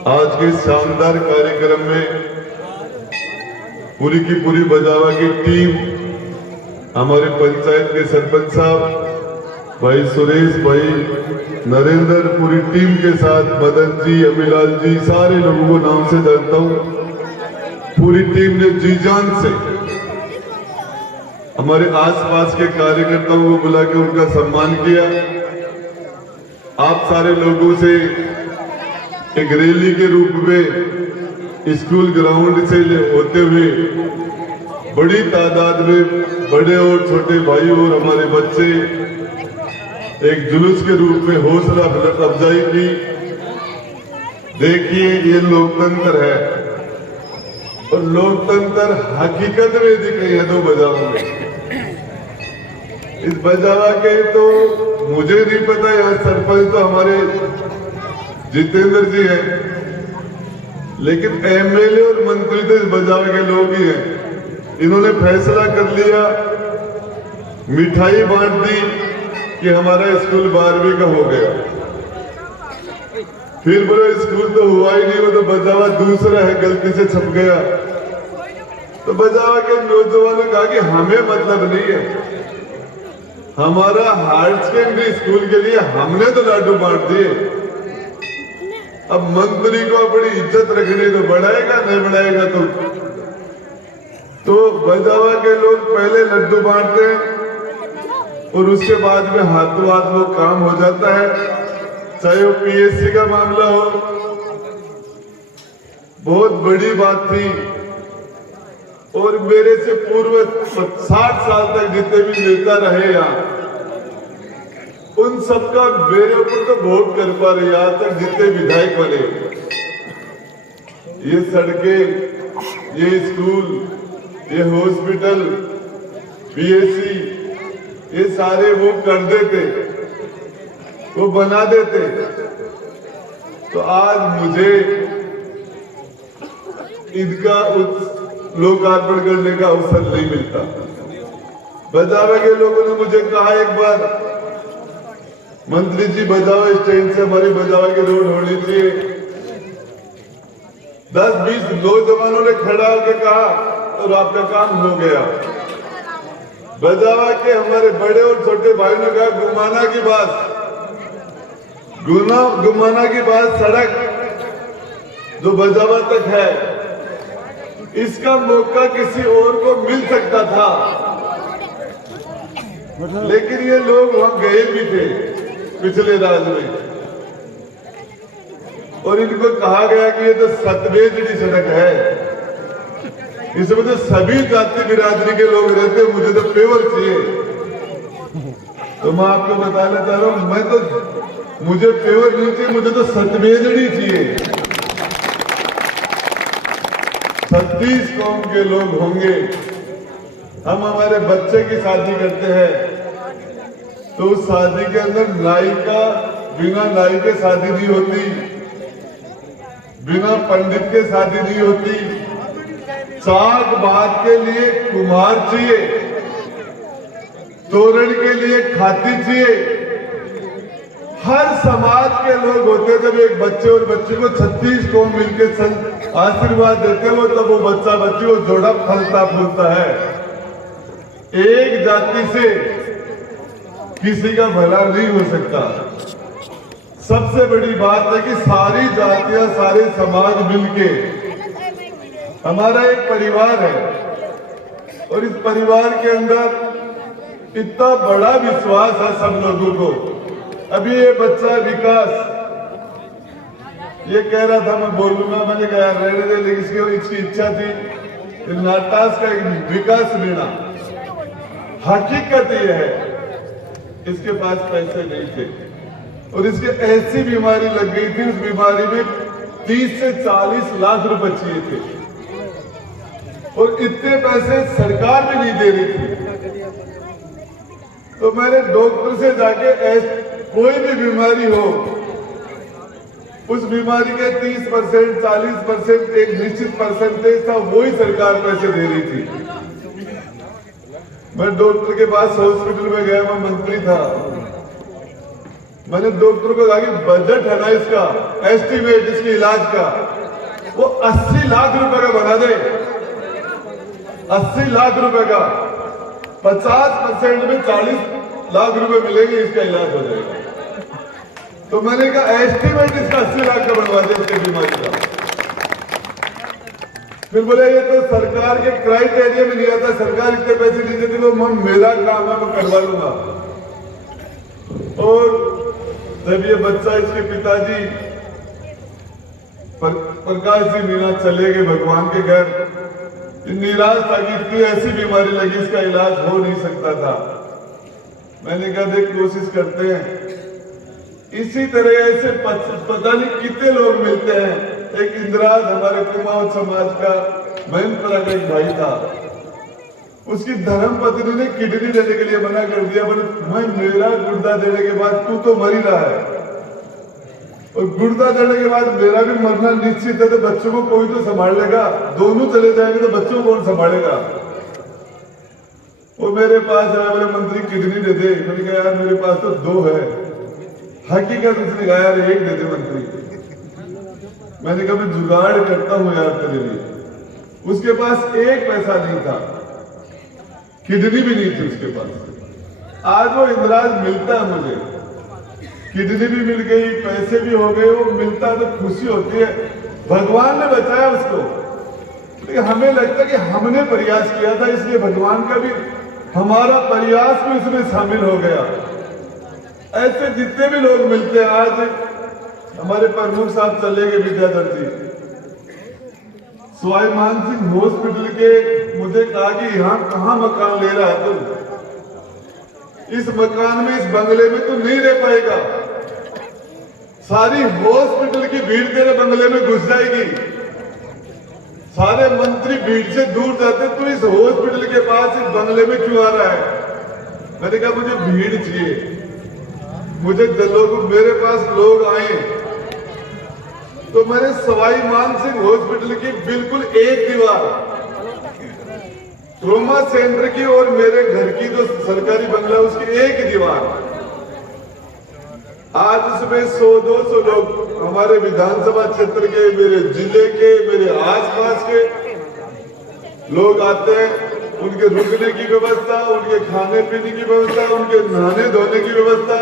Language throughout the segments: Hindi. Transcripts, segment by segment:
आज के शानदार कार्यक्रम में पूरी की पूरी बजावा की टीम, हमारे पंचायत के सरपंच साहब भाई सुरेश भाई, नरेंद्र, पूरी टीम के साथ मदन जी, अभिलाल जी, सारे लोगों को नाम से जानता हूं। पूरी टीम ने जी जान से हमारे आसपास के कार्यकर्ताओं को बुला के उनका सम्मान किया। आप सारे लोगों से एक रैली के रूप में स्कूल ग्राउंड से होते हुए बड़ी तादाद में बड़े और छोटे भाई और हमारे बच्चे एक जुलूस के रूप में हौसला अफजाई की। देखिए, ये लोकतंत्र है और लोकतंत्र हकीकत में दिख रही है दो बजावों में। इस बजावा के तो मुझे नहीं पता, यहाँ सरपंच तो हमारे जितेंद्र जी हैं, लेकिन एमएलए और मंत्री तो इस बजावा के लोग ही हैं। इन्होंने फैसला कर लिया, मिठाई बांट दी कि हमारा स्कूल 12वीं का हो गया। फिर बोले स्कूल तो हुआ ही नहीं, वो तो बजावा दूसरा है, गलती से छप गया। तो बजावा के नौजवानों ने कहा कि हमें मतलब नहीं है, हमारा हायर सेकेंडरी स्कूल के लिए हमने तो लाडू बांट दिए, अब मंत्री को अपनी इज्जत रखने को बढ़ाएगा नहीं बढ़ाएगा। तो बजावा के लोग पहले लड्डू बांटते हैं और उसके बाद में हाथों हाथ वो काम हो जाता है। चाहे वो पीएससी का मामला हो, बहुत बड़ी बात थी। और मेरे से पूर्व 60 साल तक जितने भी नेता रहे यहाँ, उन सबका मेरे ऊपर तो बहुत कर पा रहे। यहाँ तक जितने विधायक बने, ये सड़कें, ये स्कूल, ये हॉस्पिटल, पीएससी, ये सारे वो कर देते, वो बना देते। तो आज मुझे इनका लोकार्पण करने का अवसर नहीं मिलता। बजावा के लोगों ने मुझे कहा एक बार, मंत्री जी बजावा स्टैंड से हमारी बजावा की रोड होनी चाहिए। 10-20 नौजवानों ने खड़ा होकर कहा और आपका काम हो गया। बजावा के हमारे बड़े और छोटे भाई ने कहा गुमाना की बात सड़क जो बजावा तक है, इसका मौका किसी और को मिल सकता था, लेकिन ये लोग वहां गए भी थे पिछले राज में, और इनको कहा गया कि ये तो सतवेजड़ी सड़क है, इसमें तो सभी जाति बिरादरी के लोग रहते, मुझे तो पेवर चाहिए। तो मैं आपको बताना चाह रहा हूं, मुझे पेवर नहीं चाहिए, मुझे तो सतवेजड़ी चाहिए। 36 कौम के लोग होंगे। हम हमारे बच्चे की शादी करते हैं तो उस शादी के अंदर बिना नाई के शादी नहीं होती, बिना पंडित के शादी नहीं होती। चाक बात के लिए कुम्हार चाहिए, तोरण के लिए खाती चाहिए। हर समाज के लोग होते, जब एक बच्चे और बच्ची को 36 कौम मिलकर आशीर्वाद देते हो, तब वो बच्चा बच्ची वो जोड़ा फलता फूलता है। एक जाति से किसी का भला नहीं हो सकता। सबसे बड़ी बात है कि सारी जातियां, सारे समाज मिलके हमारा एक परिवार है, और इस परिवार के अंदर इतना बड़ा विश्वास है सब लोगों को। अभी ये बच्चा विकास ये कह रहा था मैं बोलूंगा, मैंने कहा रहने दे, लेकिन इसकी इच्छा थी नाटास का विकास लेना। हकीकत ये है, इसके पास पैसे नहीं थे और इसके ऐसी बीमारी लग गई थी, उस बीमारी में 30 से 40 लाख रुपए चाहिए थे, और इतने पैसे सरकार भी नहीं दे रही थी। तो मैंने डॉक्टर से जाके कोई भी बीमारी हो, उस बीमारी के 30%, 40%, एक निश्चित परसेंटेज था, वही सरकार पैसे दे रही थी। मैं डॉक्टर के पास हॉस्पिटल में गया, मैं मंत्री था, मैंने डॉक्टर को कहा कि बजट है ना इसका, एस्टिमेट इसके इलाज का, वो 80 लाख रुपए का बना दे। 80 लाख रुपए का 50% में 40 लाख रुपए मिलेंगे, इसका इलाज हो जाएगा। तो मैंने कहा एस्टिमेट इसका 80 लाख का बनवा दे इसके बीमारी का। फिर बोले ये तो सरकार के क्राइटेरिया में नहीं आता, सरकार इतने पैसे नहीं देती, वो मेरा काम है, मैं करवा लूंगा। और जब ये बच्चा, इसके पिताजी प्रकाश जी मीना चले गए भगवान के घर, निराश था कि इतनी ऐसी बीमारी लगी, इसका इलाज हो नहीं सकता था। मैंने कहा देख कोशिश करते हैं। इसी तरह ऐसे पता नहीं कितने लोग मिलते हैं। एक इंदिराज हमारे कुमाऊं समाज का महेंद्रपुरा का एक भाई था, उसकी धर्म पत्नी ने किडनी देने के लिए मना कर दिया, बोले मैं मेरा गुर्दा देने के बाद तू तो मर ही रहा है, और गुर्दा देने के बाद मेरा भी मरना निश्चित है, तो बच्चों को कोई तो संभाल लेगा, दोनों चले जाएंगे तो बच्चों को कौन संभालेगा। वो मेरे पास आया, बोले मंत्री किडनी दे दे। मैंने कहा यार मेरे पास तो 2 है। हकीकत उसने कहा यार 1 दे दे मंत्री। मैंने कहा मैं जुगाड़ करता हूं यार तेरे लिए। उसके पास 1 पैसा नहीं था, किडनी भी नहीं थी उसके पास। आज वो इंदिराज मिलता है मुझे, किडनी भी मिल गई, पैसे भी हो गए, वो मिलता है तो खुशी होती है, भगवान ने बचाया उसको। लेकिन हमें लगता है कि हमने प्रयास किया था, इसलिए भगवान का भी, हमारा प्रयास भी इसमें शामिल हो गया। ऐसे जितने भी लोग मिलते हैं, आज हमारे प्रमुख साहब चले गए विद्याधर जी, सवाई मान सिंह हॉस्पिटल के, मुझे कहा कि यहाँ कहाँ मकान ले रहा है तुम, इस मकान में, इस बंगले में तो नहीं रह पाएगा, सारी हॉस्पिटल की भीड़ तेरे बंगले में घुस जाएगी, सारे मंत्री भीड़ से दूर जाते, तू इस हॉस्पिटल के पास इस बंगले में क्यों आ रहा है। मैंने कहा मुझे भीड़ चाहिए, मुझे लोग, मेरे पास लोग आए। तो मैंने सवाई मान सिंह हॉस्पिटल की बिल्कुल एक दीवार, ट्रोमा सेंटर की और मेरे घर की जो सरकारी बंगला, उसकी एक दीवार, आज इसमें 100-200 लोग हमारे विधानसभा क्षेत्र के, मेरे जिले के, मेरे आसपास के लोग आते हैं। उनके रुकने की व्यवस्था, उनके खाने पीने की व्यवस्था, उनके नहाने धोने की व्यवस्था,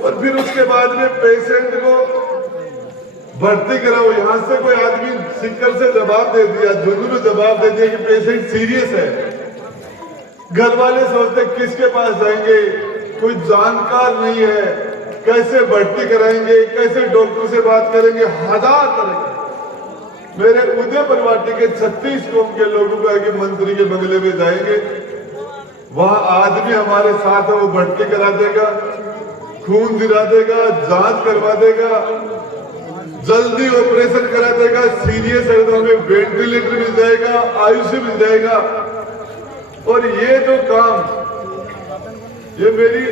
और फिर उसके बाद में पेशेंट को भर्ती कराओ। यहाँ से कोई आदमी सिक्कर से जवाब दे दिया, जुर्म में जवाब दे दिया कि पेशेंट सीरियस है, घर वाले सोचते किसके पास जाएंगे, कोई जानकार नहीं है, कैसे भर्ती कराएंगे, कैसे डॉक्टर से बात करेंगे, 1000 तरह। मेरे उदयपुर वाटी के 36 कौम के लोगों को आगे मंत्री के बंगले में जाएंगे, वहां आदमी हमारे साथ है, वो भर्ती करा देगा, खून दिला देगा, जांच करवा देगा, जल्दी ऑपरेशन करा देगा, सीरियस है तो हमें वेंटिलेटर मिल जाएगा, आईसीयू मिल जाएगा। और ये जो काम, ये मेरी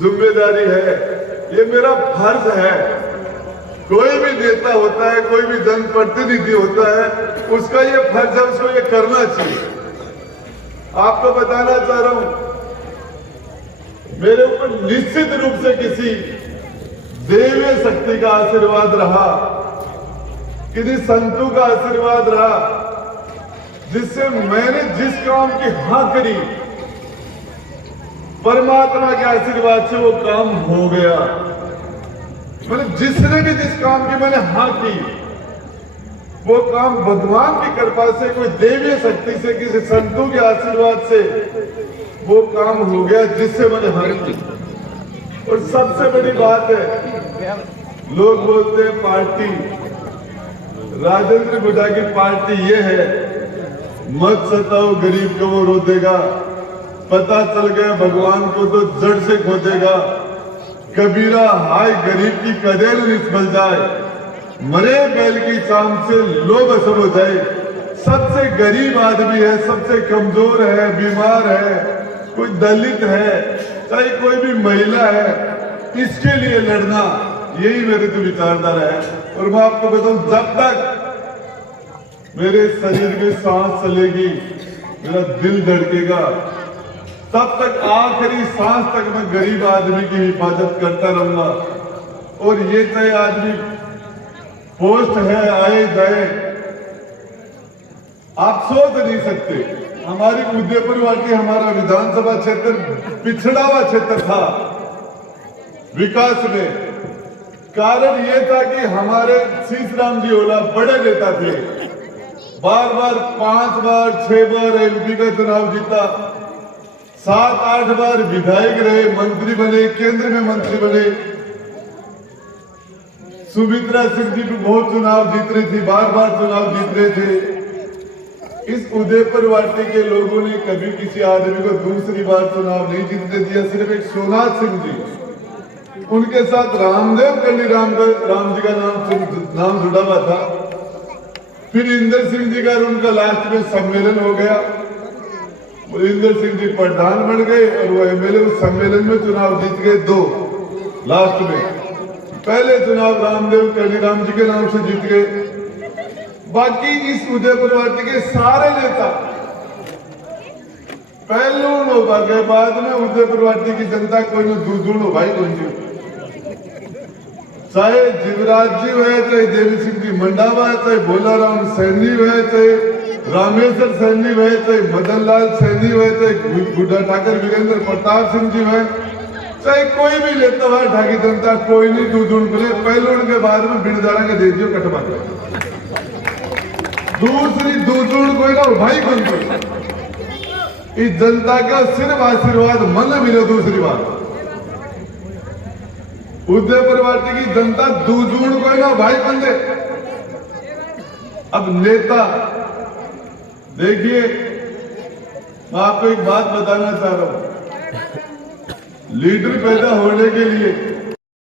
जिम्मेदारी है, ये मेरा फर्ज है। कोई भी नेता होता है, कोई भी जनप्रतिनिधि होता है, उसका ये फर्ज है, उसको ये करना चाहिए। आपको बताना चाह रहा हूं, मेरे ऊपर निश्चित रूप से किसी देवीय शक्ति का आशीर्वाद रहा, किसी संतों का आशीर्वाद रहा, जिससे मैंने जिस काम की हाँ करी, परमात्मा के आशीर्वाद से वो काम हो गया। मतलब जिसने भी जिस काम की मैंने हाँ की, वो काम भगवान की कृपा से, कोई देवीय शक्ति से, किसी संतों के आशीर्वाद से वो काम हो गया जिससे मैंने हाँ की। और सबसे बड़ी बात है, लोग बोलते हैं पार्टी, राजेंद्र गुड्डा की पार्टी ये है, मत सताओ गरीब को वो रो देगा, पता चल गया भगवान को तो जड़ से खोदेगा, कबीरा हाय गरीब की कदेल निस्बल जाए, मरे बैल की चाम से लोभ सब हो जाए। सबसे गरीब आदमी है, सबसे कमजोर है, बीमार है, कोई दलित है, चाहे कोई भी महिला है, इसके लिए लड़ना, यही मेरी तो विचारधारा है। और मैं आपको बताऊं, जब तक मेरे शरीर में सांस चलेगी, मेरा दिल धड़केगा, तब तक आखिरी सांस तक मैं गरीब आदमी की हिफाजत करता रहूंगा। और ये चाहे आदमी पोस्ट है आए जाए, आप सोच नहीं सकते। हमारी उदयपुर वाटी हमारा विधानसभा क्षेत्र पिछड़ा हुआ क्षेत्र था विकास में। कारण ये था कि हमारे शीशराम जी ओला बड़े नेता थे, बार बार 5 बार 6 बार एमपी का चुनाव जीता, 7-8 बार विधायक रहे, मंत्री बने, केंद्र में मंत्री बने। सुमित्रा सिंह जी भी बहुत चुनाव जीत रही थी, बार बार चुनाव जीत रहे थे। इस उदयपुर वाटी के लोगों ने कभी किसी आदमी को दूसरी बार चुनाव नहीं जीतने दिया। सिर्फ एक सोमनाथ सिंह जी, उनके साथ रामदेव कली राम जी का नाम जुड़ा हुआ था। फिर इंदर सिंह जी का उनका लास्ट में सम्मेलन हो गया, इंदर सिंह जी प्रधान बन गए और वो एमएलए उस सम्मेलन में चुनाव जीत गए 2 लास्ट में। पहले चुनाव रामदेव कलीराम जी के नाम से जीत गए। बाकी इस उदयपुर वाटी के सारे नेता पहलून हो गए, बाद में उदयपुर वाटी की जनता कोई न दूधून हो भाई कौन जी, चाहे जीवराज जी हुए, चाहे देवी सिंह जी मंडावा है, चाहे भोलाराम सैनी हुए, चाहे रामेश्वर सैनी हुए, चाहे मदन लाल सैनी हुए, चाहे गुड्डा ठाकर वीरेंद्र प्रताप सिंह जी हुए, चाहे कोई भी लेता हुआ ढाकी जनता कोई नहीं दूधून बोले। पहलून के बाद में बिड़दारा के दे दियो कटवा, दूसरी दूधून कोई ना भाई कौन कोई। इस जनता का सिर्फ आशीर्वाद मन मिले। दूसरी बात, उदयपुर वाटी की जनता दूधून कोई ना भाई बंदे। अब नेता देखिए, मैं आपको एक बात बताना चाह रहा हूं। लीडर पैदा होने के लिए